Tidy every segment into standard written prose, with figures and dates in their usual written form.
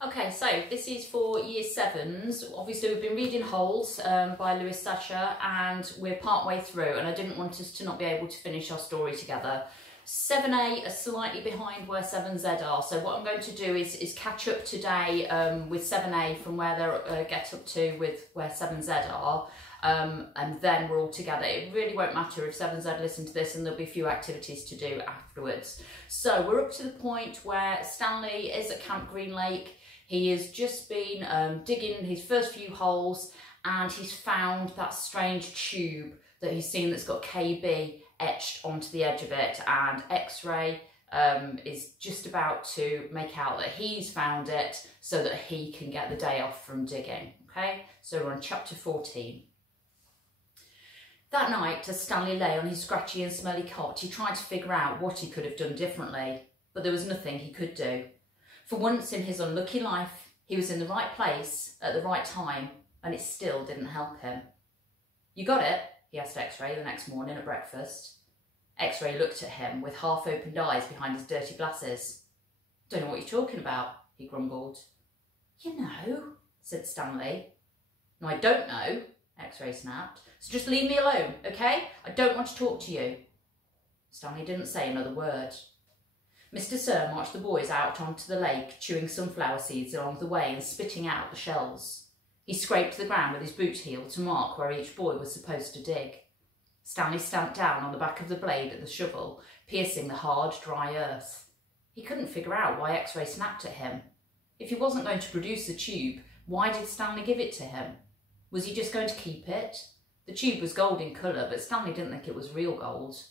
Okay, so this is for Year 7s. Obviously we've been reading Holes by Louise Sachar, and we're part way through, and I didn't want us to not be able to finish our story together. 7A are slightly behind where 7Z are, so what I'm going to do is catch up today with 7A from where they get up to with where 7Z are, and then we're all together. It really won't matter if 7Z listen to this, and there'll be a few activities to do afterwards. So we're up to the point where Stanley is at Camp Green Lake. He has just been digging his first few holes, and he's found that strange tube that he's seen that's got KB etched onto the edge of it, and X-Ray is just about to make out that he's found it so that he can get the day off from digging. Okay, so we're on chapter 14. That night, as Stanley lay on his scratchy and smelly cot, he tried to figure out what he could have done differently, but there was nothing he could do. For once in his unlucky life, he was in the right place at the right time, and it still didn't help him. "You got it?" he asked X-Ray the next morning at breakfast. X-Ray looked at him with half-opened eyes behind his dirty glasses. "Don't know what you're talking about," he grumbled. "You know," said Stanley. "No, I don't know," X-Ray snapped. "So just leave me alone, okay? I don't want to talk to you." Stanley didn't say another word. Mr. Sir marched the boys out onto the lake, chewing sunflower seeds along the way and spitting out the shells. He scraped the ground with his boot heel to mark where each boy was supposed to dig. Stanley stamped down on the back of the blade at the shovel, piercing the hard, dry earth. He couldn't figure out why X-Ray snapped at him. If he wasn't going to produce the tube, why did Stanley give it to him? Was he just going to keep it? The tube was gold in colour, but Stanley didn't think it was real gold.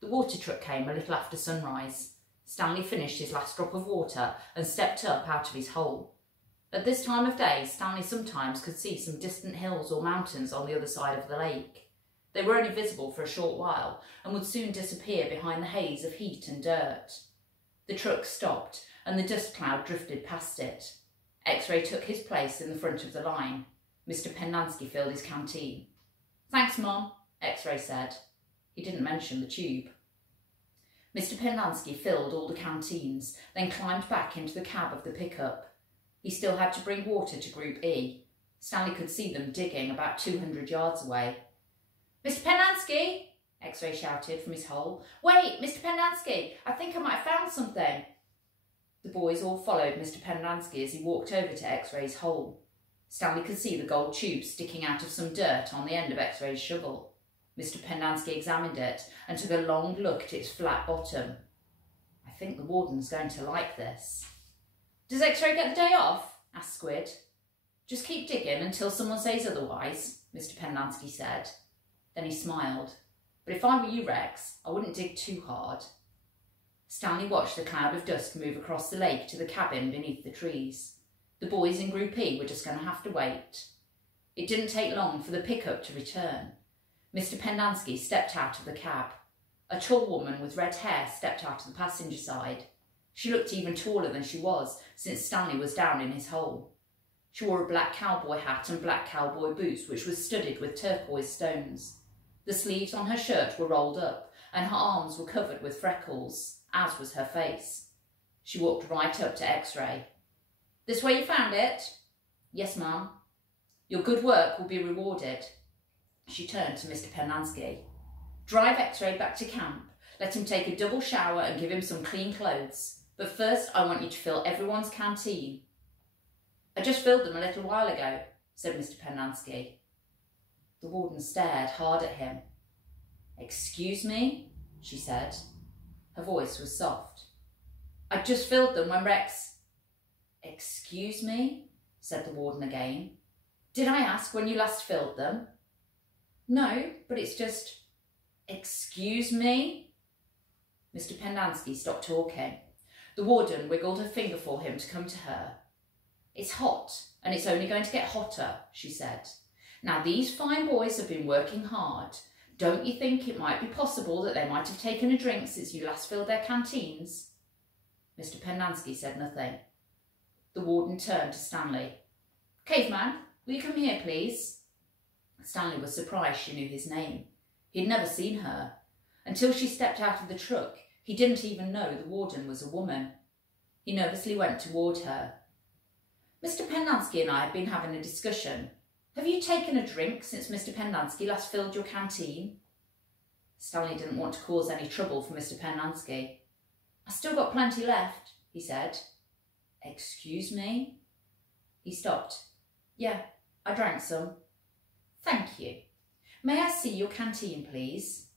The water truck came a little after sunrise. Stanley finished his last drop of water and stepped up out of his hole. At this time of day, Stanley sometimes could see some distant hills or mountains on the other side of the lake. They were only visible for a short while and would soon disappear behind the haze of heat and dirt. The truck stopped and the dust cloud drifted past it. X-Ray took his place in the front of the line. Mr. Penlansky filled his canteen. "Thanks, Mum," X-Ray said. He didn't mention the tube. Mr. Penlansky filled all the canteens, then climbed back into the cab of the pickup. He still had to bring water to Group E. Stanley could see them digging about 200 yards away. "Mr. Penlansky!" X-Ray shouted from his hole. "Wait, Mr. Penlansky, I think I might have found something." The boys all followed Mr. Penlansky as he walked over to X-Ray's hole. Stanley could see the gold tube sticking out of some dirt on the end of X-Ray's shovel. Mr. Penlansky examined it and took a long look at its flat bottom. "I think the warden's going to like this." "Does X-Ray get the day off?" asked Squid. "Just keep digging until someone says otherwise," Mr. Penlansky said. Then he smiled. "But if I were you, Rex, I wouldn't dig too hard." Stanley watched the cloud of dust move across the lake to the cabin beneath the trees. The boys in Group E were just going to have to wait. It didn't take long for the pickup to return. Mr. Penlansky stepped out of the cab. A tall woman with red hair stepped out of the passenger side. She looked even taller than she was, since Stanley was down in his hole. She wore a black cowboy hat and black cowboy boots, which was studded with turquoise stones. The sleeves on her shirt were rolled up, and her arms were covered with freckles, as was her face. She walked right up to X-Ray. "This where you found it?" "Yes, ma'am." "Your good work will be rewarded." She turned to Mr. Penlansky. "Drive X-Ray back to camp. Let him take a double shower and give him some clean clothes. But first I want you to fill everyone's canteen." "I just filled them a little while ago," said Mr. Penlansky. The warden stared hard at him. "Excuse me?" she said. Her voice was soft. "I just filled them when Rex—" "Excuse me?" said the warden again. "Did I ask when you last filled them?" "No, but it's just—" "Excuse me?" Mr. Penlansky stopped talking. The warden wiggled her finger for him to come to her. "It's hot, and it's only going to get hotter," she said. "Now these fine boys have been working hard. Don't you think it might be possible that they might have taken a drink since you last filled their canteens?" Mr. Penlansky said nothing. The warden turned to Stanley. "Caveman, will you come here, please?" Stanley was surprised she knew his name. He had never seen her. Until she stepped out of the truck, he didn't even know the warden was a woman. He nervously went toward her. Mr. Pendanski and I have been having a discussion. Have you taken a drink since Mr. Pendanski last filled your canteen? Stanley didn't want to cause any trouble for Mr. Pendanski. I still got plenty left, he said. Excuse me? He stopped. Yeah, I drank some. Thank you. May I see your canteen, please?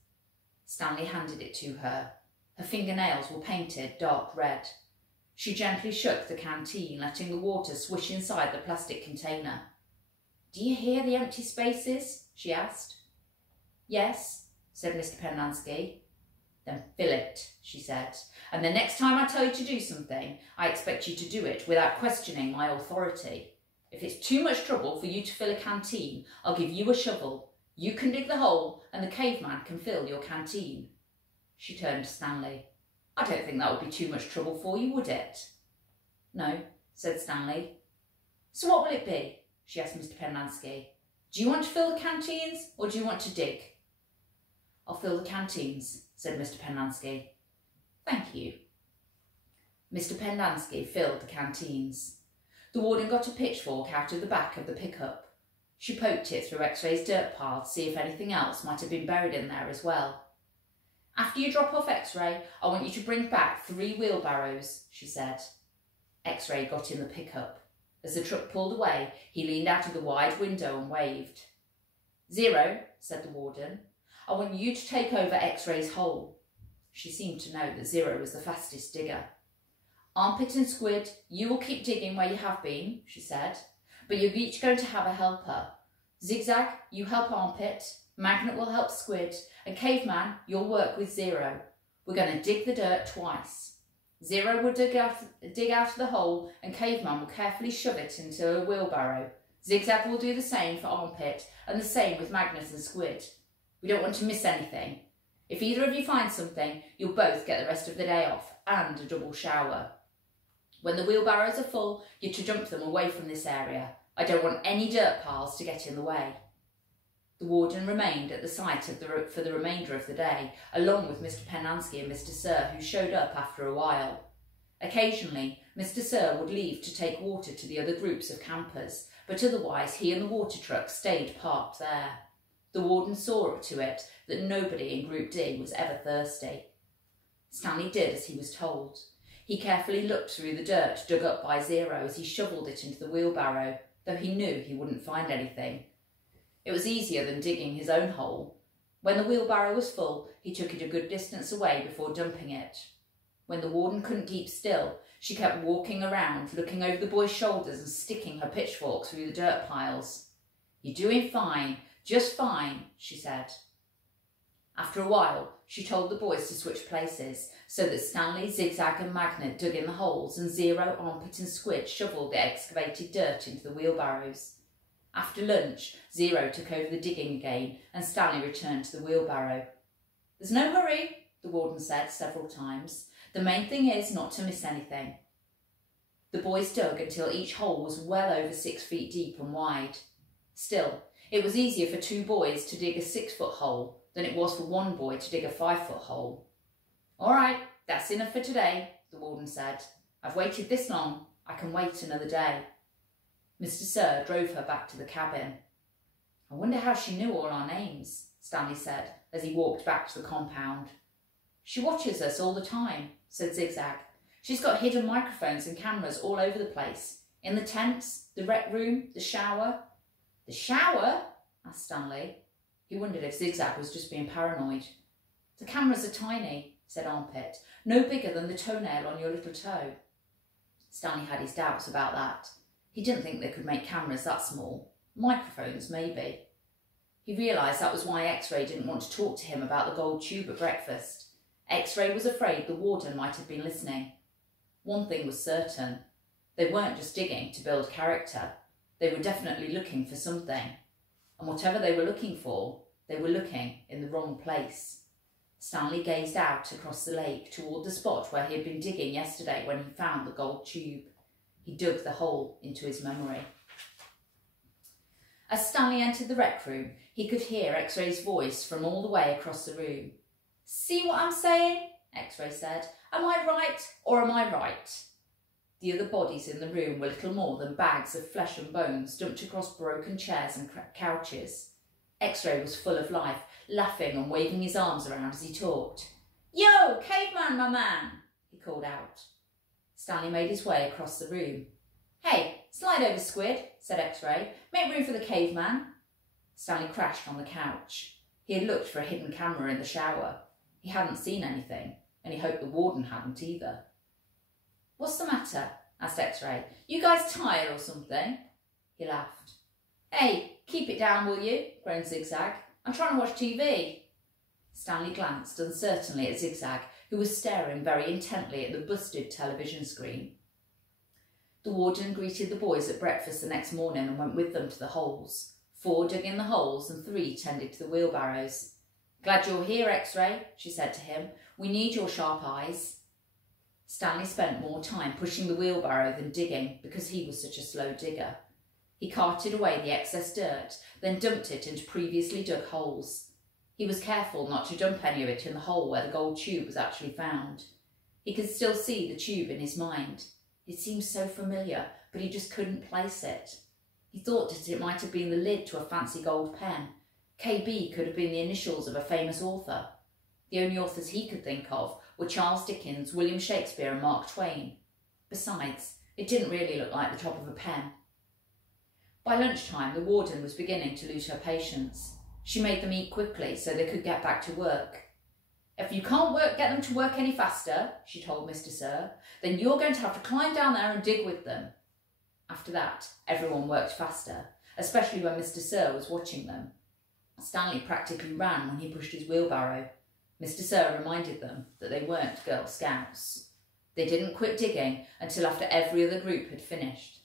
Stanley handed it to her. Her fingernails were painted dark red. She gently shook the canteen, letting the water swish inside the plastic container. Do you hear the empty spaces? She asked. Yes, said Mr. Pendanski. Then fill it, she said, and the next time I tell you to do something, I expect you to do it without questioning my authority. If it's too much trouble for you to fill a canteen, I'll give you a shovel. You can dig the hole and the caveman can fill your canteen. She turned to Stanley. I don't think that would be too much trouble for you, would it? No, said Stanley. So what will it be? She asked Mr. Pendanski. Do you want to fill the canteens or do you want to dig? I'll fill the canteens, said Mr. Pendanski. Thank you. Mr. Pendanski filled the canteens. The warden got a pitchfork out of the back of the pickup. She poked it through X-Ray's dirt pile to see if anything else might have been buried in there as well. After you drop off X-Ray, I want you to bring back 3 wheelbarrows, she said. X-Ray got in the pickup. As the truck pulled away, he leaned out of the wide window and waved. 0, said the warden. I want you to take over X-Ray's hole. She seemed to know that 0 was the fastest digger. Armpit and Squid, you will keep digging where you have been, she said, but you're each going to have a helper. Zigzag, you help Armpit, Magnet will help Squid, and Caveman, you'll work with 0. We're going to dig the dirt twice. 0 will dig out of the hole and Caveman will carefully shove it into a wheelbarrow. Zigzag will do the same for Armpit and the same with Magnet and Squid. We don't want to miss anything. If either of you find something, you'll both get the rest of the day off and a double shower. When the wheelbarrows are full, you're to dump them away from this area. I don't want any dirt piles to get in the way. The warden remained at the site for the remainder of the day, along with Mr. Pendanski and Mr. Sir, who showed up after a while. Occasionally, Mr. Sir would leave to take water to the other groups of campers, but otherwise he and the water truck stayed parked there. The warden saw to it that nobody in Group D was ever thirsty. Stanley did as he was told. He carefully looked through the dirt dug up by 0 as he shovelled it into the wheelbarrow, though he knew he wouldn't find anything. It was easier than digging his own hole. When the wheelbarrow was full, he took it a good distance away before dumping it. When the warden couldn't keep still, she kept walking around, looking over the boy's shoulders and sticking her pitchfork through the dirt piles. You're doing fine, just fine, she said. After a while, she told the boys to switch places, so that Stanley, Zigzag and Magnet dug in the holes and 0, Armpit and Squid shovelled the excavated dirt into the wheelbarrows. After lunch, 0 took over the digging again and Stanley returned to the wheelbarrow. There's no hurry, the warden said several times. The main thing is not to miss anything. The boys dug until each hole was well over 6 feet deep and wide. Still, it was easier for 2 boys to dig a 6-foot hole than it was for 1 boy to dig a 5-foot hole. All right, that's enough for today, the warden said. I've waited this long, I can wait another day. Mr. Sir drove her back to the cabin. I wonder how she knew all our names, Stanley said as he walked back to the compound. She watches us all the time, said Zigzag. She's got hidden microphones and cameras all over the place. In the tents, the rec room, the shower. The shower? Asked Stanley. He wondered if Zigzag was just being paranoid. The cameras are tiny, said Armpit. No bigger than the toenail on your little toe. Stanley had his doubts about that. He didn't think they could make cameras that small. Microphones, maybe. He realised that was why X-Ray didn't want to talk to him about the gold tube at breakfast. X-Ray was afraid the warden might have been listening. One thing was certain. They weren't just digging to build character. They were definitely looking for something. And whatever they were looking for, they were looking in the wrong place. Stanley gazed out across the lake toward the spot where he had been digging yesterday when he found the gold tube. He dug the hole into his memory. As Stanley entered the rec room, he could hear X-Ray's voice from all the way across the room. See what I'm saying? X-Ray said. Am I right or am I right? The other bodies in the room were little more than bags of flesh and bones dumped across broken chairs and couches. X-Ray was full of life, laughing and waving his arms around as he talked. "Yo, caveman, my man," he called out. Stanley made his way across the room. "Hey, slide over, Squid," said X-Ray. "Make room for the caveman." Stanley crashed on the couch. He had looked for a hidden camera in the shower. He hadn't seen anything, and he hoped the warden hadn't either. "What's the matter?" asked X-Ray. "You guys tired or something?" He laughed. "Hey, keep it down, will you?" groaned Zigzag. "I'm trying to watch TV." Stanley glanced uncertainly at Zigzag, who was staring very intently at the busted television screen. The warden greeted the boys at breakfast the next morning and went with them to the holes. 4 dug in the holes and 3 tended to the wheelbarrows. "Glad you're here, X-Ray," she said to him. "We need your sharp eyes." Stanley spent more time pushing the wheelbarrow than digging because he was such a slow digger. He carted away the excess dirt, then dumped it into previously dug holes. He was careful not to dump any of it in the hole where the gold tube was actually found. He could still see the tube in his mind. It seemed so familiar, but he just couldn't place it. He thought that it might have been the lid to a fancy gold pen. KB could have been the initials of a famous author. The only authors he could think of were Charles Dickens, William Shakespeare and Mark Twain. Besides, it didn't really look like the top of a pen. By lunchtime, the warden was beginning to lose her patience. She made them eat quickly so they could get back to work. "If you can't get them to work any faster," she told Mr. Sir, "then you're going to have to climb down there and dig with them." After that, everyone worked faster, especially when Mr. Sir was watching them. Stanley practically ran when he pushed his wheelbarrow. Mr. Sir reminded them that they weren't Girl Scouts. They didn't quit digging until after every other group had finished.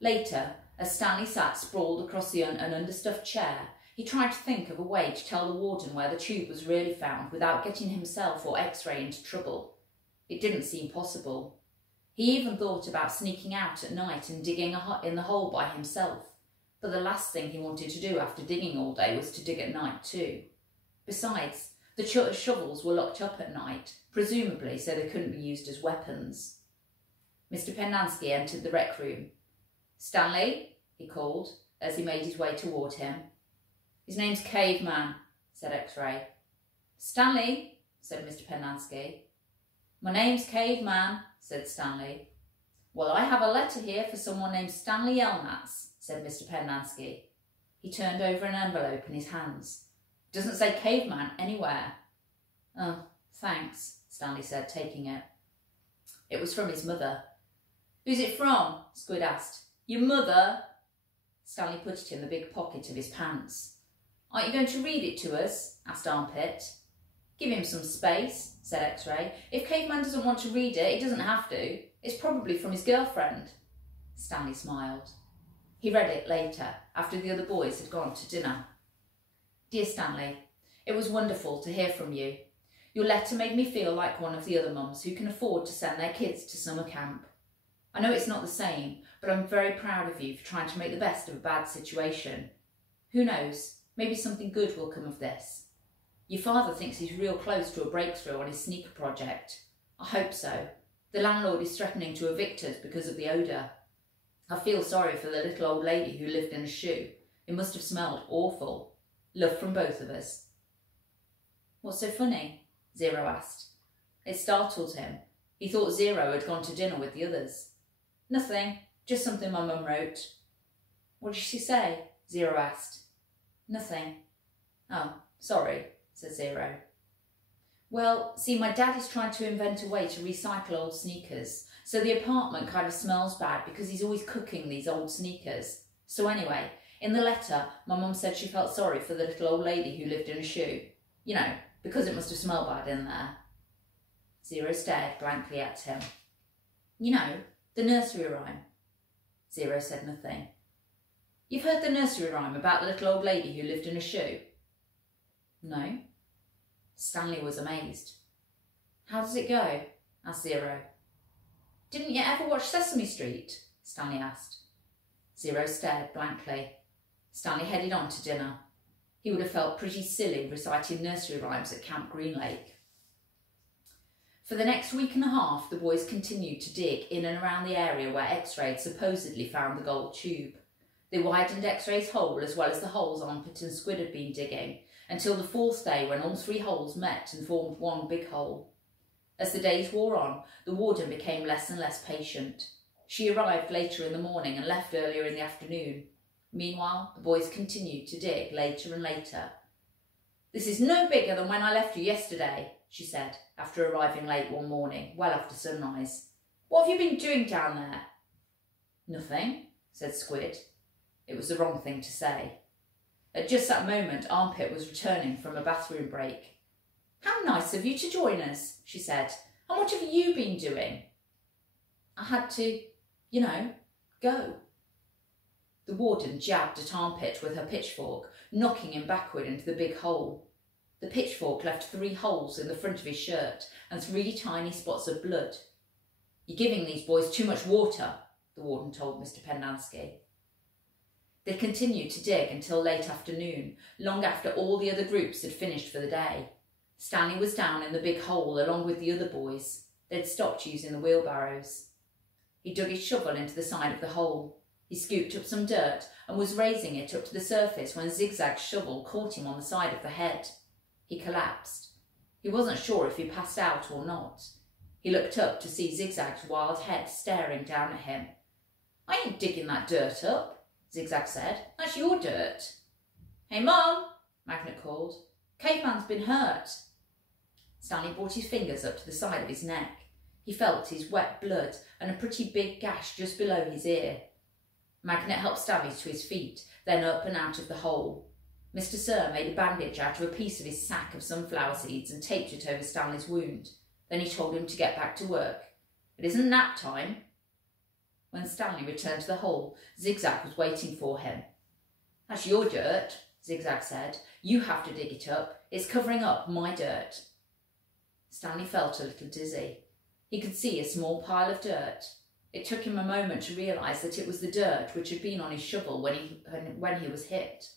Later, as Stanley sat sprawled across an understuffed chair, he tried to think of a way to tell the warden where the tube was really found without getting himself or X-Ray into trouble. It didn't seem possible. He even thought about sneaking out at night and digging in the hole by himself, but the last thing he wanted to do after digging all day was to dig at night too. Besides, the shovels were locked up at night, presumably so they couldn't be used as weapons. Mr. Pendanski entered the rec room. "Stanley," he called as he made his way toward him. "His name's Caveman," said X-Ray. "Stanley," said Mr. Pendanski. "My name's Caveman," said Stanley. "Well, I have a letter here for someone named Stanley Elnatz," said Mr. Pendanski. He turned over an envelope in his hands. "It doesn't say Caveman anywhere." "Oh, thanks," Stanley said, taking it. It was from his mother. "Who's it from?" Squid asked. "Your mother?" Stanley put it in the big pocket of his pants. "Aren't you going to read it to us?" asked Armpit. "Give him some space," said X-Ray. "If Caveman doesn't want to read it, he doesn't have to. It's probably from his girlfriend." Stanley smiled. He read it later, after the other boys had gone to dinner. "Dear Stanley, it was wonderful to hear from you. Your letter made me feel like one of the other mums who can afford to send their kids to summer camp. I know it's not the same, but I'm very proud of you for trying to make the best of a bad situation. Who knows, maybe something good will come of this. Your father thinks he's real close to a breakthrough on his sneaker project. I hope so. The landlord is threatening to evict us because of the odour. I feel sorry for the little old lady who lived in a shoe. It must have smelled awful. Love from both of us." "What's so funny?" Zero asked. It startled him. He thought Zero had gone to dinner with the others. "Nothing, just something my mum wrote." "What did she say?" Zero asked. "Nothing." "Oh, sorry," said Zero. "Well, see, my dad is trying to invent a way to recycle old sneakers, so the apartment kind of smells bad because he's always cooking these old sneakers. So anyway, in the letter, my mum said she felt sorry for the little old lady who lived in a shoe. You know, because it must have smelled bad in there." Zero stared blankly at him. "You know, the nursery rhyme." Zero said nothing. "You've heard the nursery rhyme about the little old lady who lived in a shoe?" "No." Stanley was amazed. "How does it go?" asked Zero. "Didn't you ever watch Sesame Street?" Stanley asked. Zero stared blankly. Stanley headed on to dinner. He would have felt pretty silly reciting nursery rhymes at Camp Green Lake. For the next week and a half, the boys continued to dig in and around the area where X-Ray had supposedly found the gold tube. They widened X-Ray's hole as well as the holes Armpit and Squid had been digging, until the fourth day when all three holes met and formed one big hole. As the days wore on, the warden became less and less patient. She arrived later in the morning and left earlier in the afternoon. Meanwhile, the boys continued to dig later and later. "This is no bigger than when I left you yesterday," she said, after arriving late one morning, well after sunrise. "What have you been doing down there?" "Nothing," said Squid. It was the wrong thing to say. At just that moment, Armpit was returning from a bathroom break. "How nice of you to join us," she said. "And what have you been doing?" "I had to, go." The warden jabbed at Armpit with her pitchfork, knocking him backward into the big hole. The pitchfork left 3 holes in the front of his shirt and 3 tiny spots of blood. "You're giving these boys too much water," the warden told Mr. Pendanski. They continued to dig until late afternoon, long after all the other groups had finished for the day. Stanley was down in the big hole along with the other boys. They'd stopped using the wheelbarrows. He dug his shovel into the side of the hole. He scooped up some dirt and was raising it up to the surface when Zigzag's shovel caught him on the side of the head. He collapsed. He wasn't sure if he passed out or not. He looked up to see Zigzag's wild head staring down at him. "I ain't digging that dirt up," Zigzag said. "That's your dirt." "Hey, Mum," Magnet called. "Caveman's been hurt." Stanley brought his fingers up to the side of his neck. He felt his wet blood and a pretty big gash just below his ear. Magnet helped Stanley to his feet, then up and out of the hole. Mr. Sir made a bandage out of a piece of his sack of sunflower seeds and taped it over Stanley's wound. Then he told him to get back to work. "It isn't nap time." When Stanley returned to the hole, Zigzag was waiting for him. "That's your dirt," Zigzag said. "You have to dig it up. It's covering up my dirt." Stanley felt a little dizzy. He could see a small pile of dirt. It took him a moment to realise that it was the dirt which had been on his shovel when he was hit.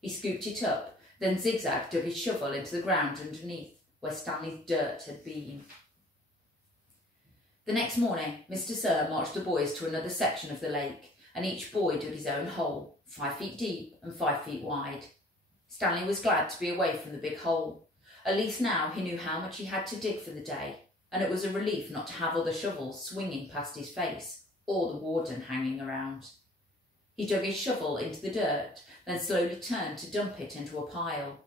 He scooped it up, then Zigzag dug his shovel into the ground underneath, where Stanley's dirt had been. The next morning, Mr. Sir marched the boys to another section of the lake, and each boy dug his own hole, 5 feet deep and 5 feet wide. Stanley was glad to be away from the big hole. At least now he knew how much he had to dig for the day, and it was a relief not to have other shovels swinging past his face, or the warden hanging around. He dug his shovel into the dirt, then slowly turned to dump it into a pile.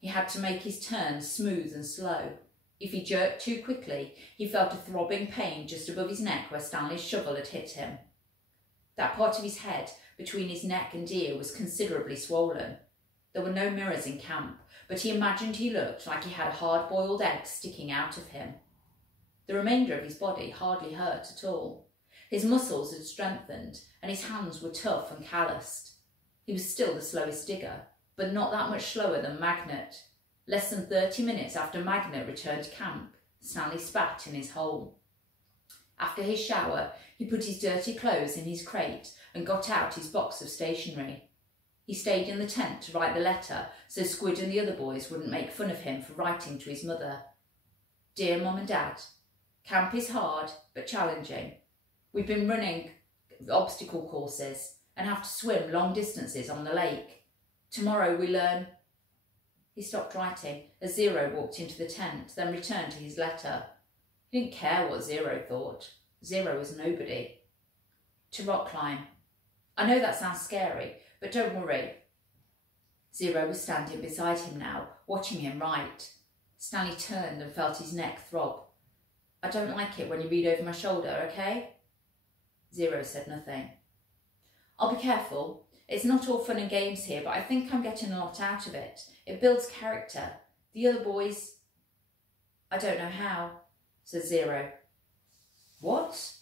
He had to make his turn smooth and slow. If he jerked too quickly, he felt a throbbing pain just above his neck where Stanley's shovel had hit him. That part of his head, between his neck and ear, was considerably swollen. There were no mirrors in camp, but he imagined he looked like he had a hard-boiled egg sticking out of him. The remainder of his body hardly hurt at all. His muscles had strengthened, and his hands were tough and calloused. He was still the slowest digger, but not that much slower than Magnet. Less than 30 minutes after Magnet returned to camp, Stanley spat in his hole. After his shower, he put his dirty clothes in his crate and got out his box of stationery. He stayed in the tent to write the letter so Squid and the other boys wouldn't make fun of him for writing to his mother. "Dear Mum and Dad, camp is hard but challenging. We've been running obstacle courses and have to swim long distances on the lake. Tomorrow we learn..." He stopped writing as Zero walked into the tent, then returned to his letter. He didn't care what Zero thought. Zero was nobody. "To rock climb. I know that sounds scary, but don't worry." Zero was standing beside him now, watching him write. Stanley turned and felt his neck throb. "I don't like it when you read over my shoulder, okay?" Zero said nothing. "I'll be careful. It's not all fun and games here, but I think I'm getting a lot out of it. It builds character. The other boys..." "I don't know how," said Zero. "What?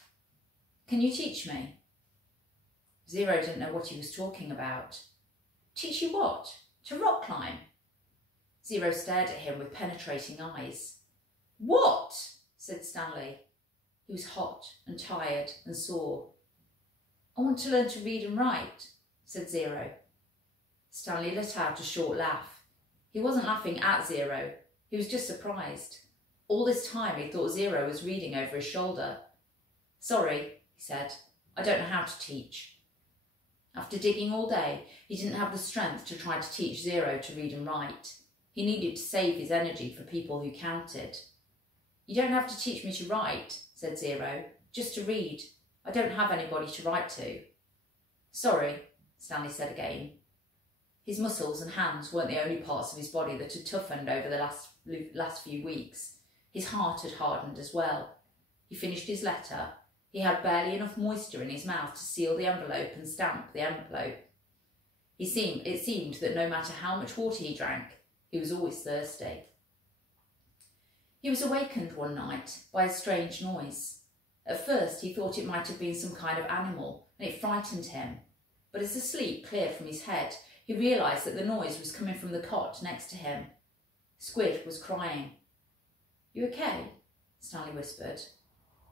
Can you teach me?" Zero didn't know what he was talking about. "Teach you what? To rock climb?" Zero stared at him with penetrating eyes. "What?" said Stanley. He was hot and tired and sore. "I want to learn to read and write," said Zero. Stanley let out a short laugh. He wasn't laughing at Zero. He was just surprised. All this time he thought Zero was reading over his shoulder. "Sorry," he said, "I don't know how to teach." After digging all day, he didn't have the strength to try to teach Zero to read and write. He needed to save his energy for people who counted. "You don't have to teach me to write," said Zero, "just to read. I don't have anybody to write to." "Sorry," Stanley said again. His muscles and hands weren't the only parts of his body that had toughened over the last few weeks. His heart had hardened as well. He finished his letter. He had barely enough moisture in his mouth to seal the envelope and stamp the envelope. It seemed that no matter how much water he drank, he was always thirsty. He was awakened one night by a strange noise. At first he thought it might have been some kind of animal, and it frightened him. But as the sleep cleared from his head, he realised that the noise was coming from the cot next to him. Squid was crying. "You okay?" Stanley whispered.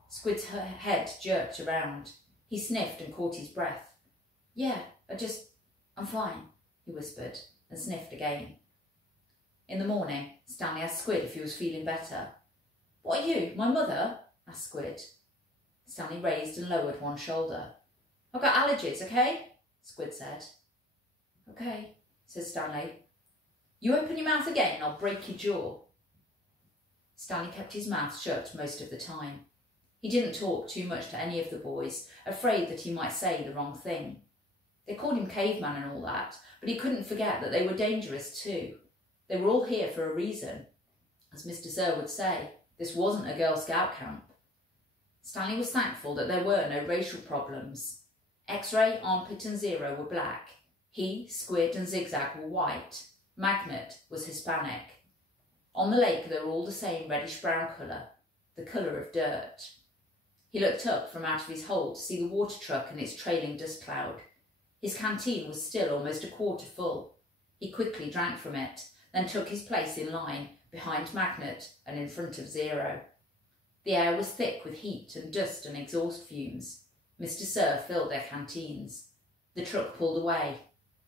Squid's head jerked around. He sniffed and caught his breath. "Yeah, I'm fine," he whispered, and sniffed again. In the morning, Stanley asked Squid if he was feeling better. "What are you, my mother?" asked Squid. Stanley raised and lowered one shoulder. "I've got allergies, okay?" Squid said. "Okay," said Stanley. "You open your mouth again and I'll break your jaw." Stanley kept his mouth shut most of the time. He didn't talk too much to any of the boys, afraid that he might say the wrong thing. They called him caveman and all that, but he couldn't forget that they were dangerous too. They were all here for a reason. As Mr. Sir would say, this wasn't a Girl Scout camp. Stanley was thankful that there were no racial problems. X-Ray, Armpit and Zero were black. He, Squid and Zigzag were white. Magnet was Hispanic. On the lake they were all the same reddish-brown colour, the colour of dirt. He looked up from out of his hole to see the water truck and its trailing dust cloud. His canteen was still almost a quarter full. He quickly drank from it, then took his place in line, behind Magnet and in front of Zero. The air was thick with heat and dust and exhaust fumes. Mr. Sir filled their canteens. The truck pulled away.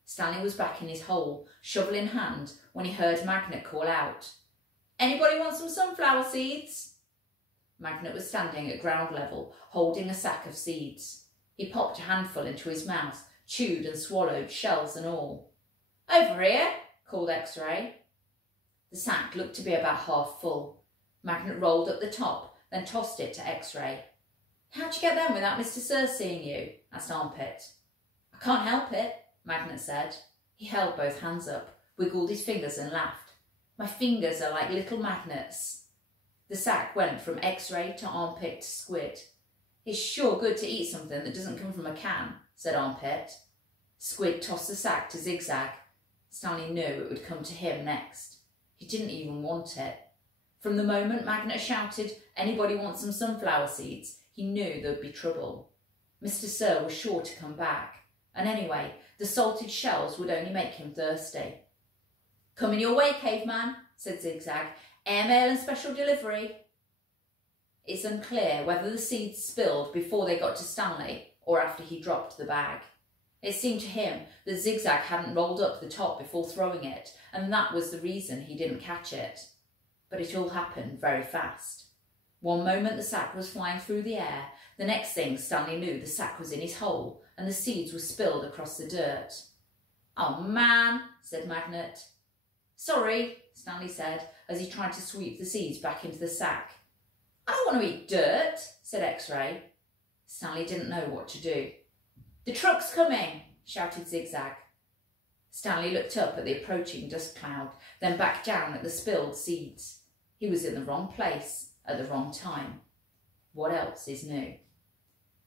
Stanley was back in his hole, shovel in hand, when he heard Magnet call out, "Anybody want some sunflower seeds?" Magnet was standing at ground level, holding a sack of seeds. He popped a handful into his mouth, chewed and swallowed, shells and all. "Over here," called X-Ray. The sack looked to be about half full. Magnet rolled up the top, then tossed it to X-Ray. "How'd you get them without Mr. Sir seeing you?" asked Armpit. "I can't help it," Magnet said. He held both hands up, wiggled his fingers and laughed. "My fingers are like little magnets." The sack went from X-Ray to Armpit to Squid. "It's sure good to eat something that doesn't come from a can," said Armpit. Squid tossed the sack to Zigzag. Stanley knew it would come to him next. He didn't even want it. From the moment Magnet shouted, "Anybody want some sunflower seeds?" he knew there'd be trouble. Mr. Sir was sure to come back, and anyway, the salted shells would only make him thirsty. "Coming your way, caveman," said Zigzag. "Airmail and special delivery." It's unclear whether the seeds spilled before they got to Stanley or after he dropped the bag. It seemed to him that Zigzag hadn't rolled up the top before throwing it, and that was the reason he didn't catch it. But it all happened very fast. One moment the sack was flying through the air, the next thing Stanley knew the sack was in his hole and the seeds were spilled across the dirt. "Oh man," said Magnet. "Sorry," Stanley said as he tried to sweep the seeds back into the sack. "I don't want to eat dirt," said X-Ray. Stanley didn't know what to do. "The truck's coming," shouted Zigzag. Stanley looked up at the approaching dust cloud, then back down at the spilled seeds. He was in the wrong place at the wrong time. What else is new?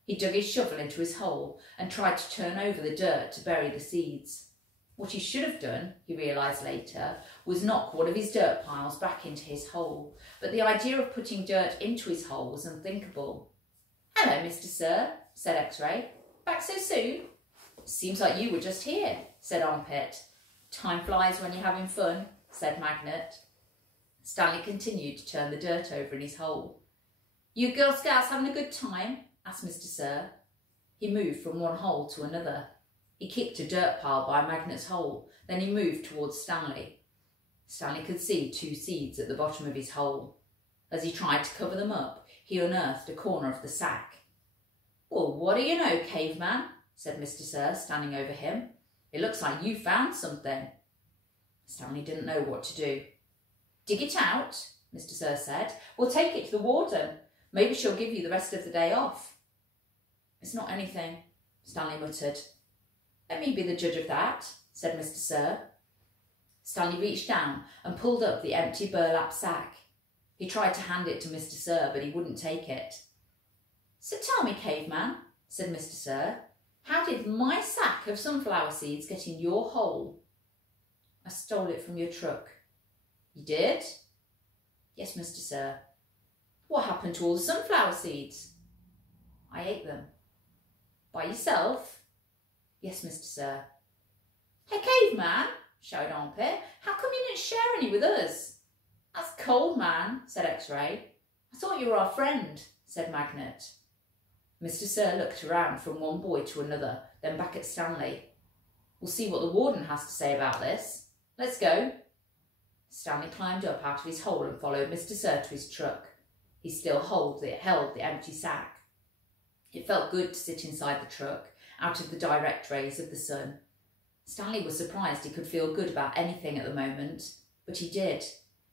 He dug his shovel into his hole and tried to turn over the dirt to bury the seeds. What he should have done, he realised later, was knock one of his dirt piles back into his hole, but the idea of putting dirt into his hole was unthinkable. "Hello, Mr. Sir," said X-Ray. "Back so soon?" "Seems like you were just here," said Armpit. "Time flies when you're having fun," said Magnet. Stanley continued to turn the dirt over in his hole. "You Girl Scouts having a good time?" asked Mr. Sir. He moved from one hole to another. He kicked a dirt pile by Magnet's hole, then he moved towards Stanley. Stanley could see 2 seeds at the bottom of his hole. As he tried to cover them up, he unearthed a corner of the sack. "Well, what do you know, caveman?" said Mr. Sir, standing over him. "It looks like you found something." Stanley didn't know what to do. "Dig it out," Mr. Sir said. "We'll take it to the warden. Maybe she'll give you the rest of the day off." "It's not anything," Stanley muttered. "Let me be the judge of that," said Mr. Sir. Stanley reached down and pulled up the empty burlap sack. He tried to hand it to Mr. Sir, but he wouldn't take it. "So tell me, caveman," said Mr. Sir, "how did my sack of sunflower seeds get in your hole?" "I stole it from your truck." "You did?" "Yes, Mr. Sir." "What happened to all the sunflower seeds?" "I ate them." "By yourself?" "Yes, Mr. Sir." "Hey, caveman," shouted Armpit, "how come you didn't share any with us?" "That's cold, man," said X-Ray. "I thought you were our friend," said Magnet. Mr. Sir looked around from one boy to another, then back at Stanley. "We'll see what the warden has to say about this. Let's go." Stanley climbed up out of his hole and followed Mr. Sir to his truck. He still held the empty sack. It felt good to sit inside the truck, out of the direct rays of the sun. Stanley was surprised he could feel good about anything at the moment, but he did.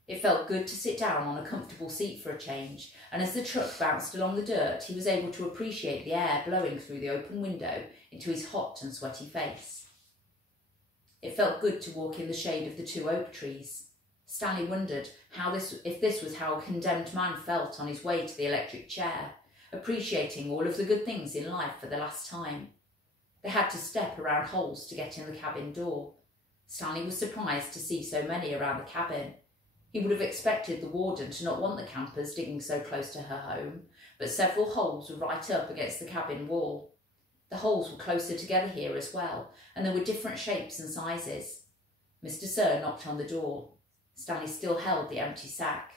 It felt good to sit down on a comfortable seat for a change, and as the truck bounced along the dirt, he was able to appreciate the air blowing through the open window into his hot and sweaty face. It felt good to walk in the shade of the 2 oak trees. Stanley wondered if this was how a condemned man felt on his way to the electric chair, appreciating all of the good things in life for the last time. They had to step around holes to get in the cabin door. Stanley was surprised to see so many around the cabin. He would have expected the warden to not want the campers digging so close to her home, but several holes were right up against the cabin wall. The holes were closer together here as well, and there were different shapes and sizes. Mr. Sir knocked on the door. Stanley still held the empty sack.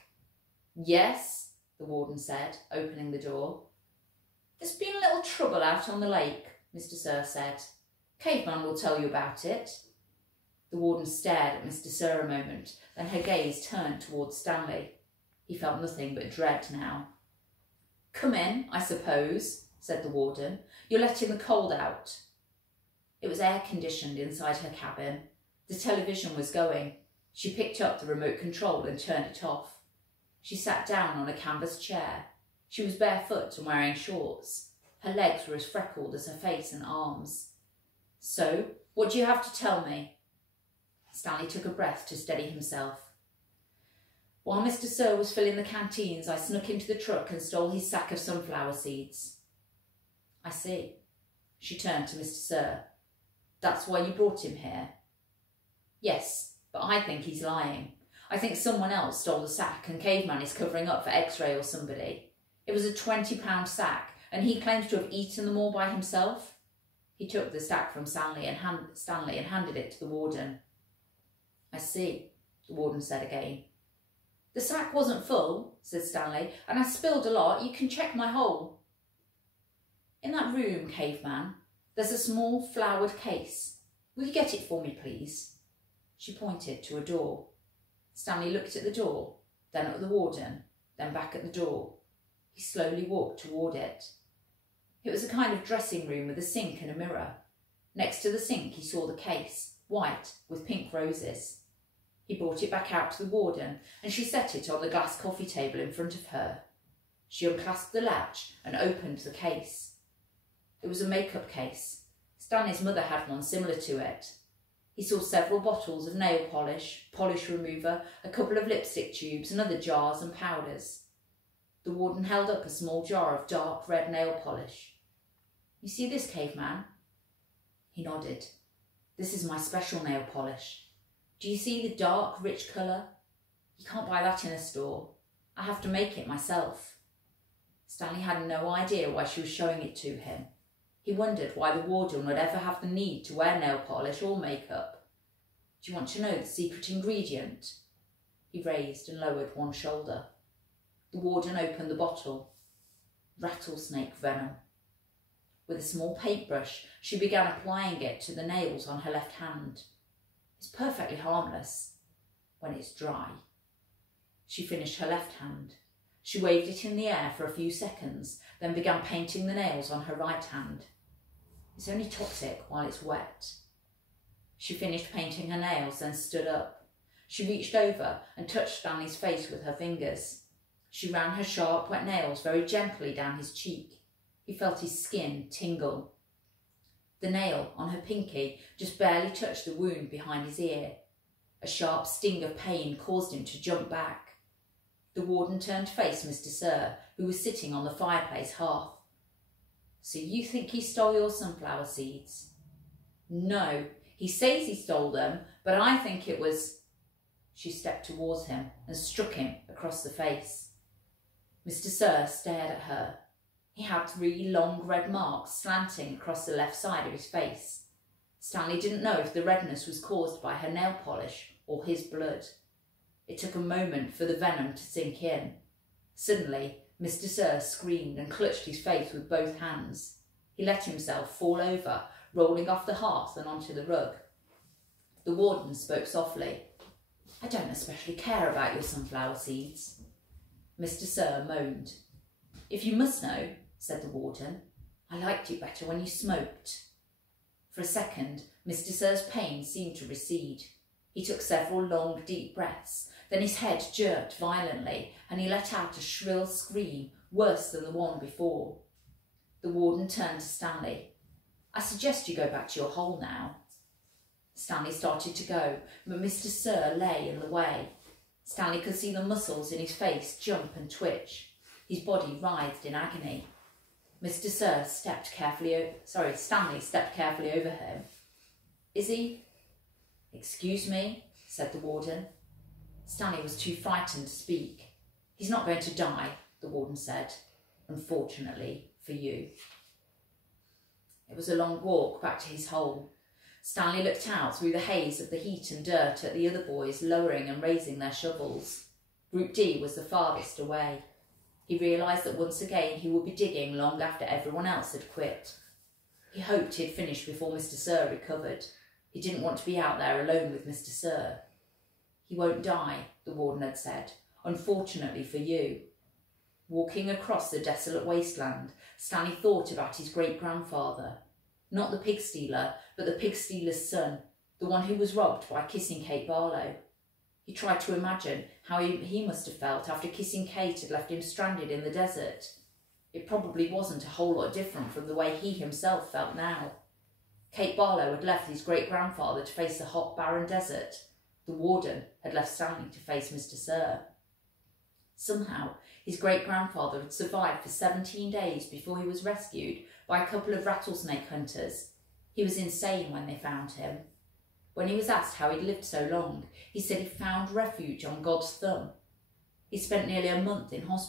"Yes," the warden said, opening the door. "There's been a little trouble out on the lake," Mr. Sir said. "Caveman will tell you about it." The warden stared at Mr. Sir a moment, then her gaze turned towards Stanley. He felt nothing but dread now. "Come in, I suppose," said the warden. "You're letting the cold out." It was air-conditioned inside her cabin. The television was going. She picked up the remote control and turned it off. She sat down on a canvas chair. She was barefoot and wearing shorts. Her legs were as freckled as her face and arms. "So, what do you have to tell me?" Stanley took a breath to steady himself. "While Mr. Sir was filling the canteens, I snuck into the truck and stole his sack of sunflower seeds." "I see." She turned to Mr. Sir. "That's why you brought him here?" "Yes, but I think he's lying. I think someone else stole the sack and Caveman is covering up for X-Ray or somebody. It was a 20-pound sack and he claims to have eaten them all by himself." He took the sack from Stanley and handed it to the warden. "I see," the warden said again. "The sack wasn't full," said Stanley, "and I spilled a lot. You can check my hole." "In that room, Caveman, there's a small flowered case. Will you get it for me, please?" She pointed to a door. Stanley looked at the door, then at the warden, then back at the door. He slowly walked toward it. It was a kind of dressing room with a sink and a mirror. Next to the sink he saw the case, white with pink roses. He brought it back out to the warden and she set it on the glass coffee table in front of her. She unclasped the latch and opened the case. It was a makeup case. Stanley's mother had one similar to it. He saw several bottles of nail polish, polish remover, a couple of lipstick tubes and other jars and powders. The warden held up a small jar of dark red nail polish. "You see this, Caveman?" He nodded. "This is my special nail polish. Do you see the dark, rich colour? You can't buy that in a store. I have to make it myself." Stanley had no idea why she was showing it to him. He wondered why the warden would ever have the need to wear nail polish or makeup. "Do you want to know the secret ingredient?" He raised and lowered one shoulder. The warden opened the bottle. Rattlesnake venom. With a small paintbrush, she began applying it to the nails on her left hand. "It's perfectly harmless when it's dry." She finished her left hand. She waved it in the air for a few seconds, then began painting the nails on her right hand. It's only toxic while it's wet. She finished painting her nails, then stood up. She reached over and touched Stanley's face with her fingers. She ran her sharp, wet nails very gently down his cheek. He felt his skin tingle. The nail on her pinky just barely touched the wound behind his ear. A sharp sting of pain caused him to jump back. The warden turned to face Mr. Sir, who was sitting on the fireplace hearth. So you think he stole your sunflower seeds? No, he says he stole them, but I think it was... She stepped towards him and struck him across the face. Mr. Sir stared at her. He had 3 long red marks slanting across the left side of his face. Stanley didn't know if the redness was caused by her nail polish or his blood. It took a moment for the venom to sink in. Suddenly, Mr. Sir screamed and clutched his face with both hands. He let himself fall over, rolling off the hearth and onto the rug. The warden spoke softly. I don't especially care about your sunflower seeds. Mr. Sir moaned. If you must know, said the warden, I liked you better when you smoked. For a second, Mr. Sir's pain seemed to recede. He took several long, deep breaths. Then his head jerked violently and he let out a shrill scream, worse than the one before. The warden turned to Stanley. I suggest you go back to your hole now. Stanley started to go, but Mr. Sir lay in the way. Stanley could see the muscles in his face jump and twitch. His body writhed in agony. Stanley stepped carefully over him. Is he? Excuse me, said the warden. Stanley was too frightened to speak. He's not going to die, the warden said, unfortunately for you. It was a long walk back to his hole. Stanley looked out through the haze of the heat and dirt at the other boys lowering and raising their shovels. Group D was the farthest away. He realised that once again he would be digging long after everyone else had quit. He hoped he'd finished before Mr. Sir recovered. He didn't want to be out there alone with Mr. Sir. He won't die, the warden had said, unfortunately for you. Walking across the desolate wasteland, Stanley thought about his great-grandfather. Not the pig stealer, but the pig stealer's son, the one who was robbed by kissing Kate Barlow. He tried to imagine how he must have felt after kissing Kate had left him stranded in the desert. It probably wasn't a whole lot different from the way he himself felt now. Kate Barlow had left his great-grandfather to face the hot, barren desert. The warden had left Stanley to face Mr. Sir. Somehow, his great-grandfather had survived for 17 days before he was rescued by a couple of rattlesnake hunters. He was insane when they found him. When he was asked how he'd lived so long, he said he found refuge on God's thumb. He spent nearly a month in hospital